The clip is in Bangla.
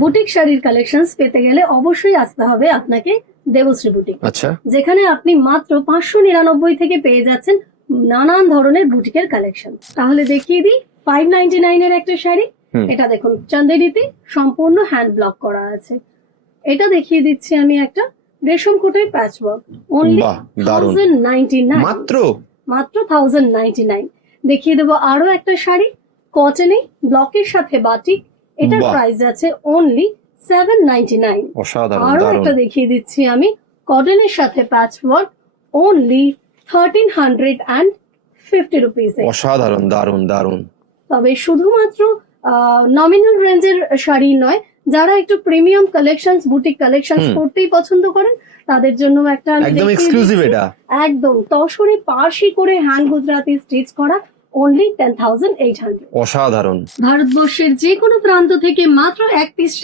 বুটিক শাড়ির কালেকশনস পেতে গেলে অবশ্যই আসতে হবে আপনাকে দেবশ্রী বুটিক, আচ্ছা, যেখানে আপনি মাত্র 599 থেকে পেয়ে যাচ্ছেন নানান ধরনের বুটিকের কালেকশন। তাহলে দেখিয়ে দিই 599 এর একটা শাড়ি। এটা দেখুন চান্দেরিতে সম্পূর্ণ হ্যান্ড ব্লক করা আছে। এটা দেখিয়ে দিচ্ছি আমি একটা রেশম কোটের প্যাচওয়ার্ক, অনলি বাহ, দারুণ। 1099, মাত্র মাত্র 1099। দেখিয়ে দেবো আরো একটা শাড়ি কটনে ব্লকের সাথে বাটিক, এটার বাহ। প্রাইস আছে অনলি 799। অসাধারণ, আরো দারুণ। একটা দেখিয়ে দিচ্ছি আমি কটনের সাথে প্যাচওয়ার্ক, অনলি 1350 রুপিস। অসাধারণ, দারুণ দারুণ। তবে শুধুমাত্র নমিনাল রেঞ্জের শাড়ি নয়, যারা একটু প্রিমিয়াম কালেকশনস বুটিক কালেকশনস পড়তেই পছন্দ করেন তাদের জন্য একটা আমি একদম দেখিয়ে এক্সক্লুসিভ দিচ্ছি। এটা। একদম তসরে পাশি করে হ্যান্ড গুজরাটি স্টিচ করা, অনলি 10,800। অসাধারণ। ভারতবর্ষের যে কোনো প্রান্ত থেকে মাত্র এক পিস